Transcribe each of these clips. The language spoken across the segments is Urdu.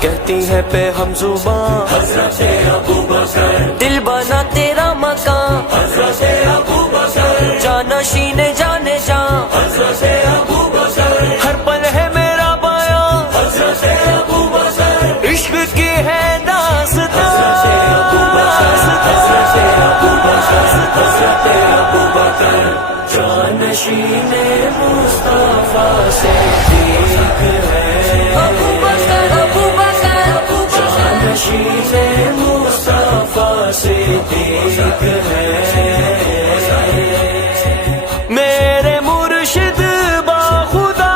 کہتی ہے پہ ہم زبان حضرت ابوبکر، دل بنا تیرا مکان حضرت ابوبکر، جانشین جانے جان حضرت ابوبکر، ہر پل ہے میرا بیان حضرت ابوبکر، عشق کی ہے داستان حضرت ابوبکر، جانشین مصطفیٰ سے ٹھیک ہے، جانشین مصطفیٰ سے ٹھیک ہے، میرے مرشد با خدا،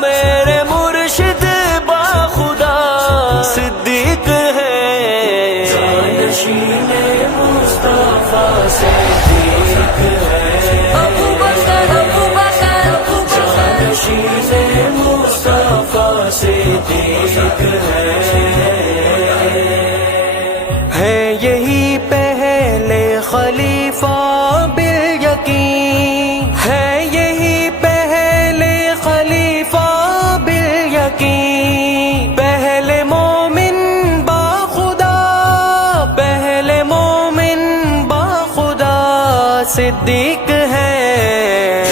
میرے مرشد با خدا صدیق ہے، جانشین مصطفیٰ سے ٹھیک ہے، جانشین مصطفیٰ سے ٹھیک ہے یہی پہلے خلیفہ بالیقین، ہے یہی پہلے خلیفہ بالیقین، پہلے مومن با خدا، پہلے مومن با خدا صدیق ہے،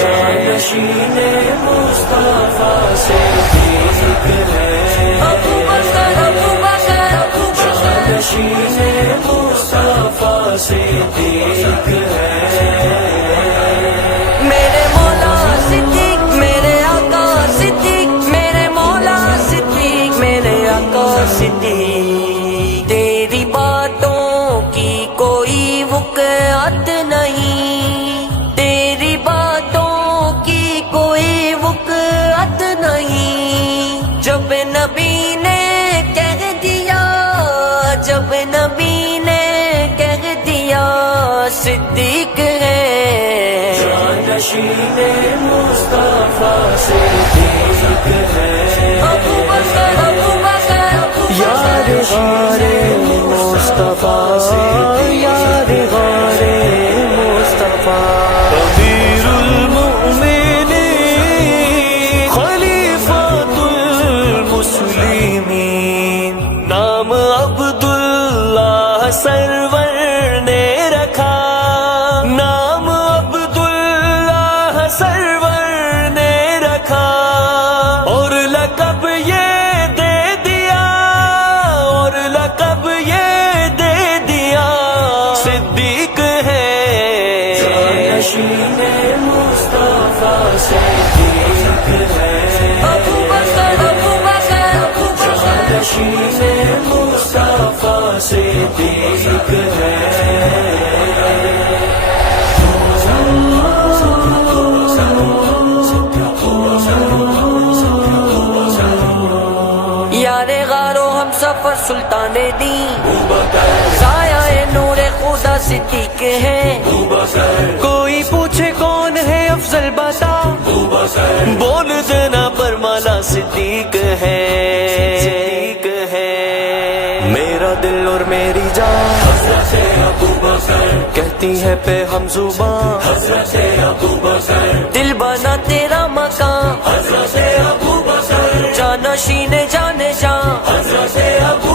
جانشین مصطفیٰ سے ٹھیک ہے، جانشین مصطفیٰ سے ٹھیک ہے، میرے مولا صدیق، میرے آقا صدیق، میرے مولا صدیق، میرے آقا صدیق، تیری باتوں کی کوئی وقعت نہیں، تیری باتوں کی کوئی وقعت نہیں، جب نبی نے کہہ دیا، جب نبی نے کہہ دیا صدیق ہے، جانشین مصطفیٰ سے ٹھیک ہے، یار غار مصطفیٰ، یار غار مصطفیٰ، امیر المؤمنین خلیفۃ المسلمین، نام عبداللہ سرور نے رکھا، نام عبداللہ سرور نے رکھا، اور لقب یہ دے دیا، اور لقب یہ دے دیا صدیق ہے، جانشین مصطفیٰ سے ٹھیک ہے، جانشین مصطفیٰ سے ٹھیک ہے، یار غارو ہم سفر سلطان دین، ابوبکر، سایہ نور خدا صدیق ہے، ابوبکر، کوئی پوچھے کون ہے افضل بتا، ابوبکر، بول دینا پر مالا صدیق ہے، صدیق ہے، میرا دل اور میری جان حضرت ابوبکر، کہتی ہے پہ ہم زبان، حضرت ابوبکر، دل بنا تیرا مکان، حضرت ابوبکر، جانشین جانے جان، حضرت ابو